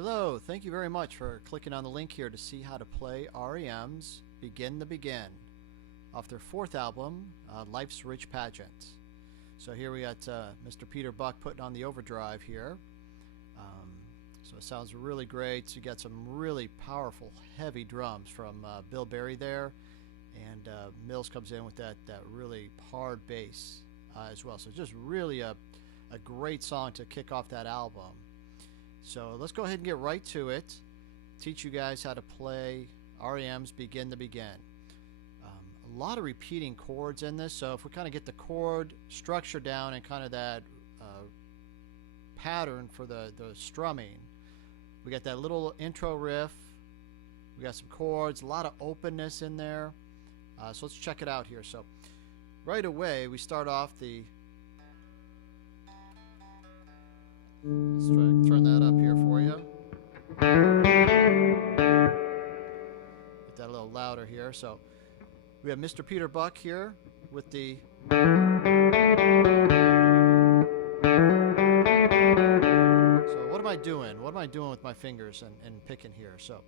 Hello, thank you very much for clicking on the link here to see how to play R.E.M's Begin the Begin off their fourth album, Life's Rich Pageant. So here we got Mr. Peter Buck putting on the overdrive here. So it sounds really great. So you got some really powerful, heavy drums from Bill Berry there, and Mills comes in with that really hard bass as well. So just really a great song to kick off that album. So let's go ahead and get right to it. Teach you guys how to play R.E.M's Begin the Begin. A lot of repeating chords in this, so if we kind of get the chord structure down and kind of that pattern for the strumming, we got that little intro riff, we got some chords, a lot of openness in there. So let's check it out here. So right away we start off the, let's try to turn that up here for you. Get that a little louder here. So we have Mr. Peter Buck here with the so what am I doing? What am I doing with my fingers and picking here? So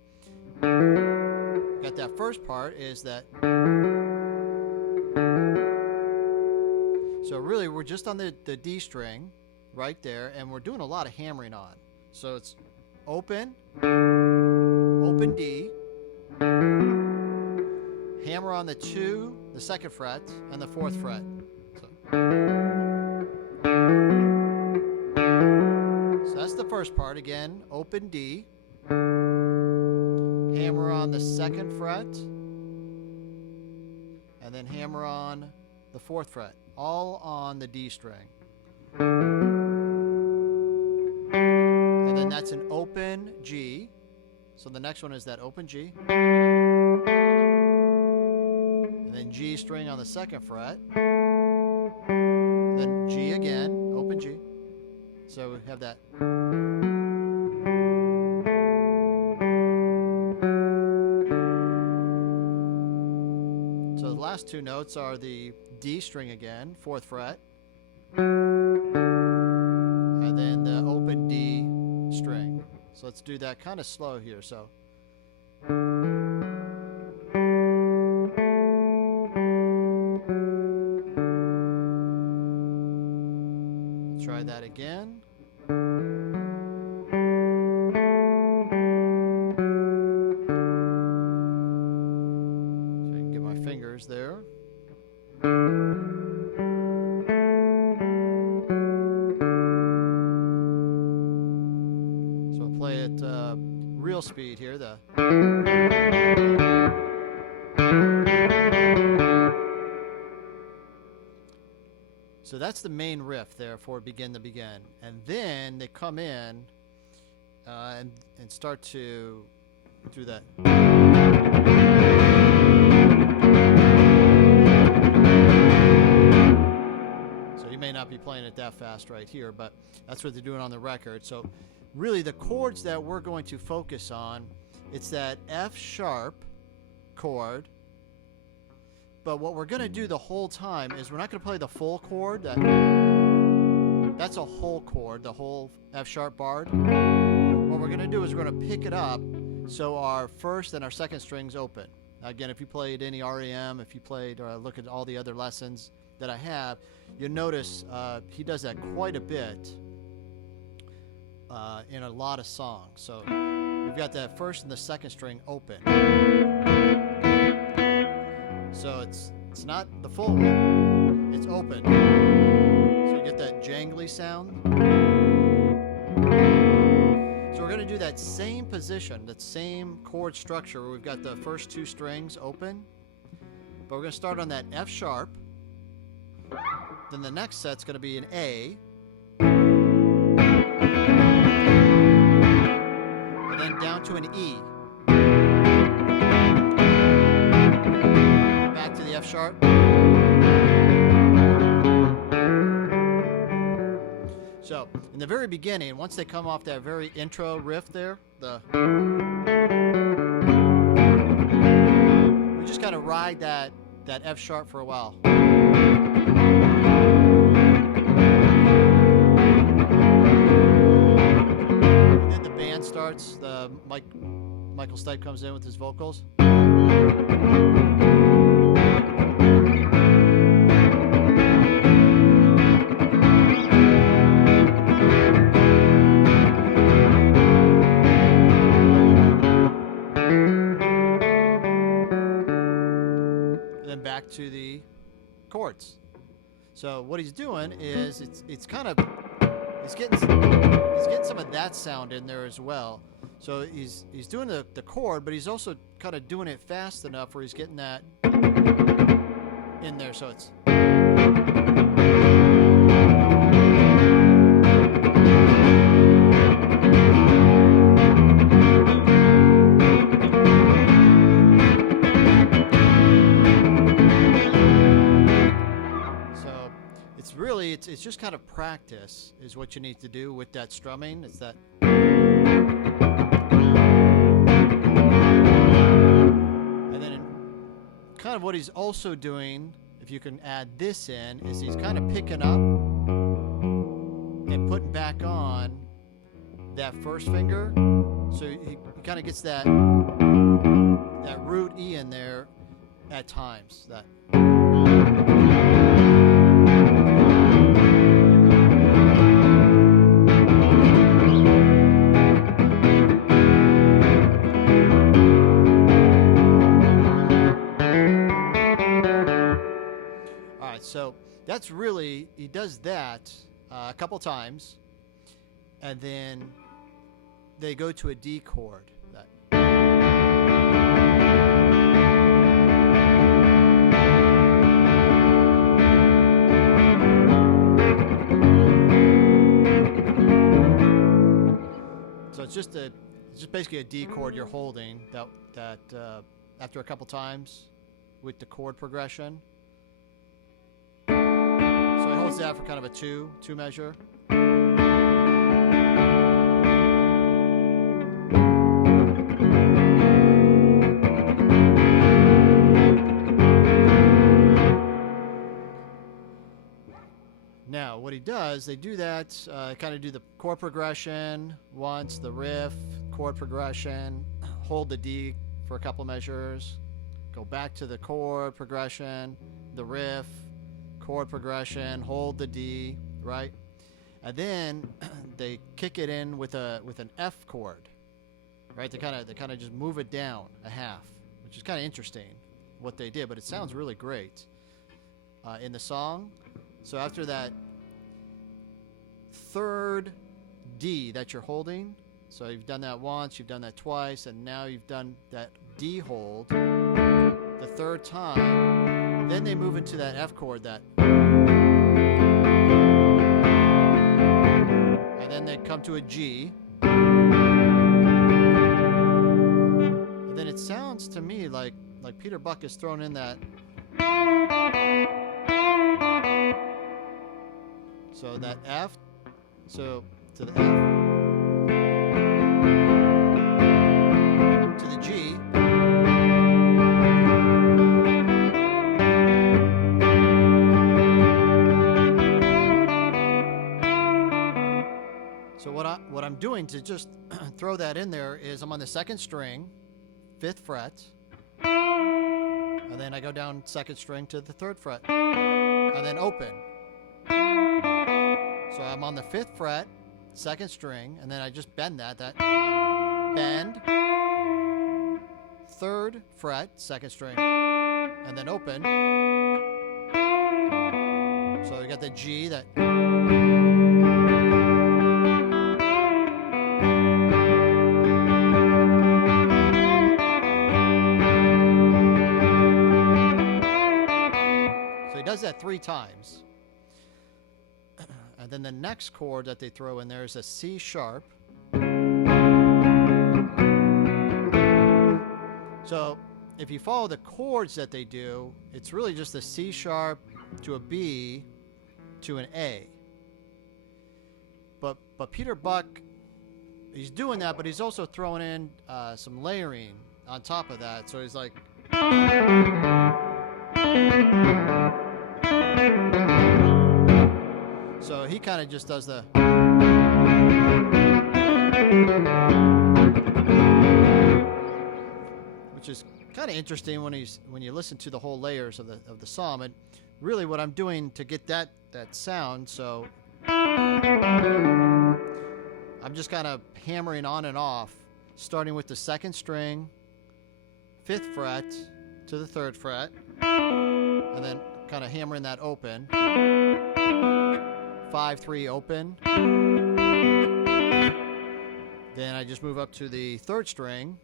got that first part is that, so really we're just on the D string right there, and we're doing a lot of hammering on. So it's open, open D, hammer on the 2, the 2nd fret, and the 4th fret. So that's the first part. Again, open D, hammer on the 2nd fret, and then hammer on the 4th fret, all on the D string. And then that's an open G. So the next one is that open G. And then G string on the 2nd fret. Then G again, open G. So we have that. So the last two notes are the D string again, 4th fret. And then the open D string. So let's do that kind of slow here. So try that again. So I can get my fingers there. So I'll play it real speed here. So that's the main riff there for Begin the Begin. And then they come in and start to do that. So you may not be playing it that fast right here, but that's what they're doing on the record. So really the chords that we're going to focus on, it's that F sharp chord. But what we're going to do the whole time is we're not going to play the full chord. That's a whole chord, the whole F sharp barred. What we're going to do is we're going to pick it up so our 1st and our 2nd strings open. Again, if you played any R.E.M, if you played or look at all the other lessons that I have, you'll notice he does that quite a bit in a lot of songs. So we've got that 1st and the 2nd string open. So it's not the full one, it's open. So you get that jangly sound. So we're going to do that same position, that same chord structure where we've got the first 2 strings open. But we're going to start on that F sharp. Then the next set's going to be an A. And then down to an E. F sharp. So in the very beginning, once they come off that very intro riff there, we just kind of ride that F sharp for a while. Then the band starts. starts, Michael Stipe comes in with his vocals. And then back to the chords. So what he's doing is it's kind of he's getting some of that sound in there as well. So he's doing the chord, but he's also kind of doing it fast enough where he's getting that in there. So it's it's just kind of practice is what you need to do with that strumming. It's that. And then kind of what he's also doing, if you can add this in, is he's kind of picking up and putting back on that first finger. So he kind of gets that root E in there at times. That. So that's really, he does that a couple times, and then they go to a D chord. So it's just basically a D chord you're holding that after a couple times with the chord progression. Holds that for kind of a two measure. Now, what he does, they do that, kind of do the chord progression once, the riff, chord progression, hold the D for a couple measures, go back to the chord progression, the riff, chord progression, hold the D, right? And then they kick it in with an F chord, right? They kind of just move it down a half, which is kind of interesting what they did, but it sounds really great in the song. So after that third D that you're holding, so you've done that once, you've done that twice, and now you've done that D hold the third time. Then they move into that F chord, and then they come to a G. And then it sounds to me like Peter Buck is thrown in that. So that F, so to the F, to the G. So what I'm doing to just throw that in there is I'm on the second string, 5th fret, and then I go down second string to the 3rd fret, and then open. So I'm on the 5th fret, 2nd string, and then I just bend that bend, 3rd fret, 2nd string, and then open. So we got the G that. Does that 3 times. And then the next chord that they throw in there is a C sharp. So if you follow the chords that they do, it's really just a C sharp to a B to an A. But Peter Buck, he's doing that, but he's also throwing in some layering on top of that. So he's like. So he kind of just does the. which is kind of interesting when you listen to the whole layers of the psalm. And really, what I'm doing to get that sound, so I'm just kind of hammering on and off, starting with the 2nd string, 5th fret to the 3rd fret, and then kind of hammering that open. 5-3 open. Then I just move up to the 3rd string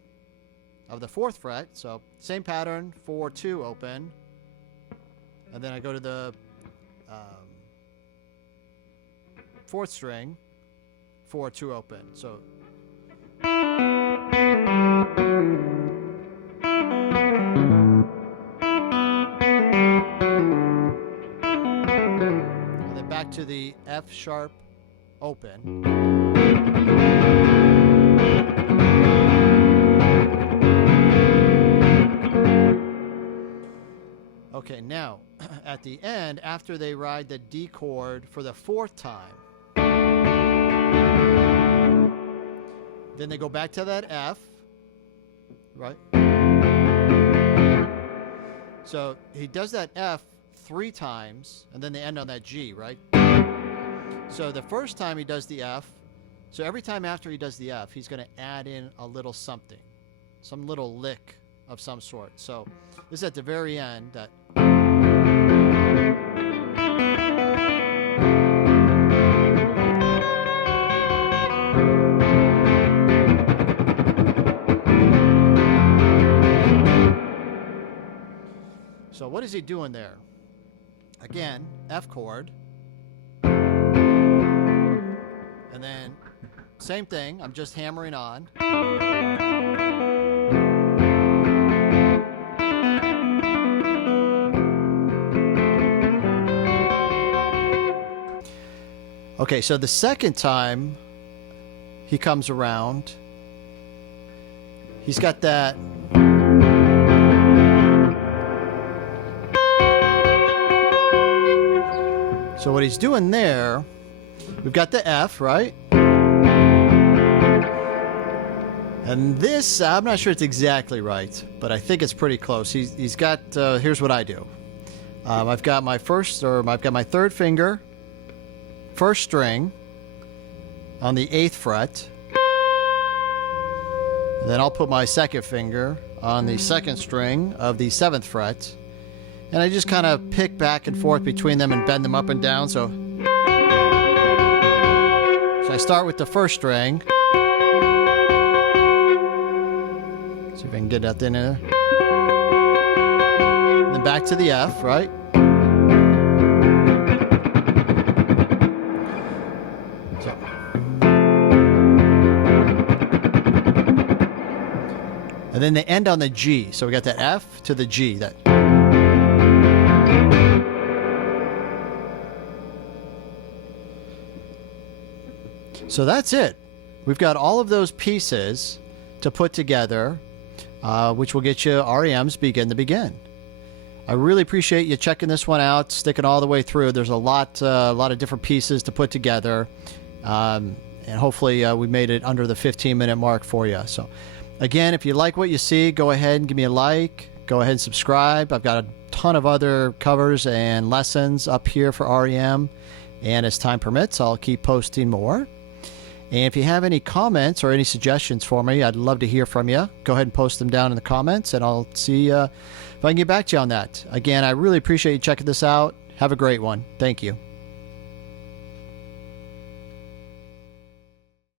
of the 4th fret. So same pattern, 4-2 open. And then I go to the 4th string, 4-2 open. So and then back to the F sharp open. Okay, now at the end, after they ride the D chord for the 4th time, then they go back to that F, right? So he does that F 3 times, and then they end on that G, right? So the first time he does the F, so every time after he does the F, he's going to add in a little something, some little lick of some sort. So this is at the very end that. So what is he doing there? Again, F chord. And then same thing, I'm just hammering on. Okay, so the second time he comes around, he's got that. So what he's doing there, we've got the F, right? And this, I'm not sure it's exactly right, but I think it's pretty close. He's got, here's what I do. I've got my 3rd finger, 1st string on the 8th fret. And then I'll put my 2nd finger on the 2nd string of the 7th fret. And I just kind of pick back and forth between them and bend them up and down. So I start with the 1st string. See if I can get that in there. And then back to the F, right? So. And then they end on the G. So we got the F to the G. That. So that's it. We've got all of those pieces to put together, which will get you R.E.M's Begin to Begin. I really appreciate you checking this one out, sticking all the way through. There's a lot of different pieces to put together, and hopefully we made it under the 15-minute mark for you. So, again, if you like what you see, go ahead and give me a like. Go ahead and subscribe. I've got a ton of other covers and lessons up here for R.E.M, and as time permits, I'll keep posting more. And if you have any comments or any suggestions for me, I'd love to hear from you. Go ahead and post them down in the comments, and I'll see if I can get back to you on that. Again, I really appreciate you checking this out. Have a great one. Thank you.